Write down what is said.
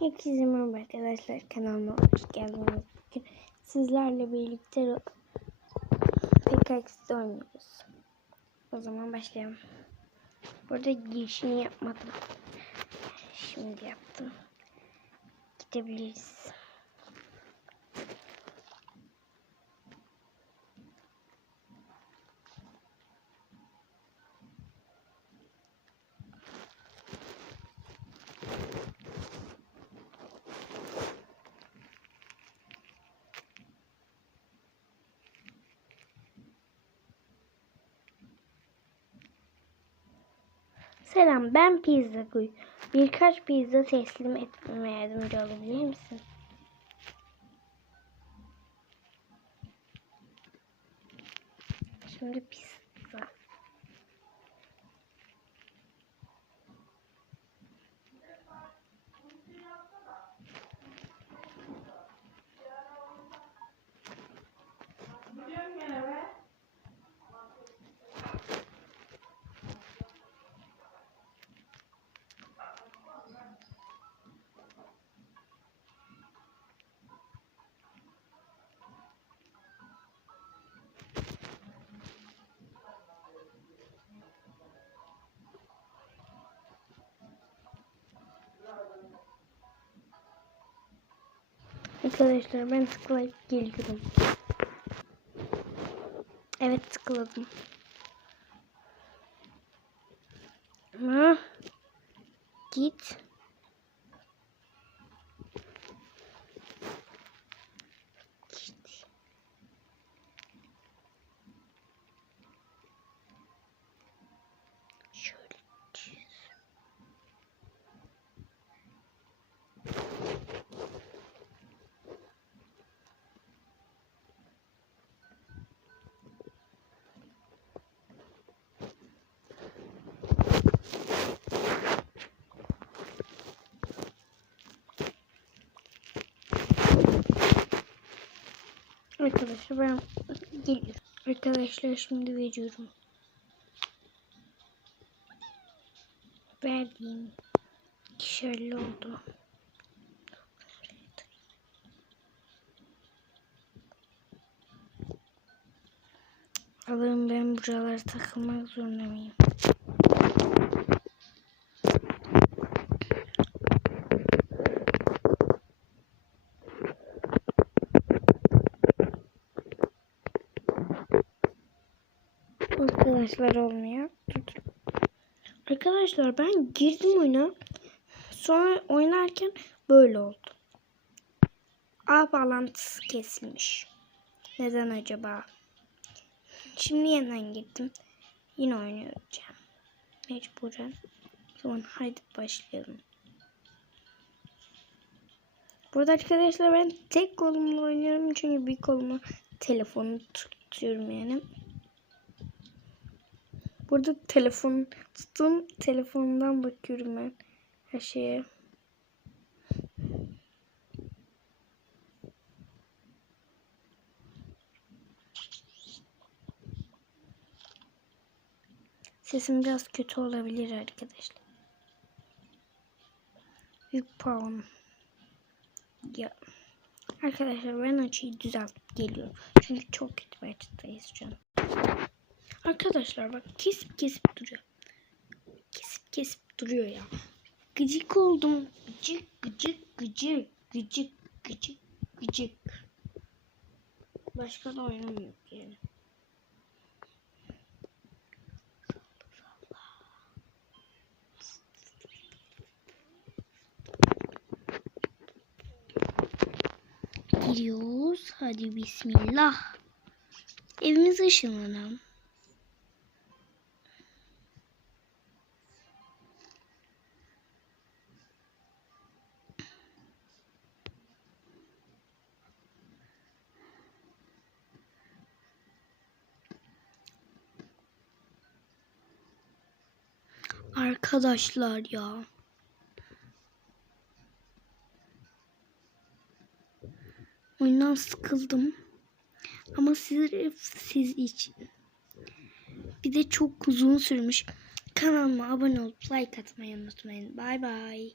Herkese merhaba arkadaşlar kanalıma hoş geldiniz. Bugün sizlerle birlikte PKX'de oynuyoruz. O zaman başlayalım. Burada girişini yapmadım. Şimdi yaptım. Gidebiliriz. Selam ben Pizza Guy. Birkaç pizza teslim etmeme yardımcı olabilir misin? Şimdi pizza. Arkadaşlar ben tıklayıp geliyorum. Evet tıkladım. Git. Git. Arkadaşlar ben geliyorum. Arkadaşlar şimdi veriyorum. Verdiğim şöyle oldu. Allah'ım ben buralara takılmak zorunda mıyım? Arkadaşlar olmuyor. Arkadaşlar ben girdim oyuna. Sonra oynarken böyle oldu. A bağlantısı kesilmiş. Neden acaba? Şimdi yeniden girdim. Yine oynayacağım. Mecburen. O zaman haydi başlayalım. Burada arkadaşlar ben tek kolumla oynuyorum. Çünkü bir koluma telefonu tutuyorum yani. Burada telefon tuttum. Telefondan bakıyorum ben her şeye. Sesim biraz kötü olabilir arkadaşlar. Büyük puan. Ya. Arkadaşlar ben açıyı düzeltip geliyorum. Çünkü çok kötü bir açıdayız şu. Arkadaşlar bak kesip kesip duruyor. Kesip kesip duruyor ya. Gıcık oldum. Gıcık gıcık gıcık gıcık gıcık gıcık. Başka da oyunum yok yani. Giriyoruz. Hadi bismillah. Evimize ışınlanalım. Arkadaşlar ya. Oyundan sıkıldım. Ama sırf siz için. Bir de çok uzun sürmüş. Kanalıma abone olup like atmayı unutmayın. Bay bay.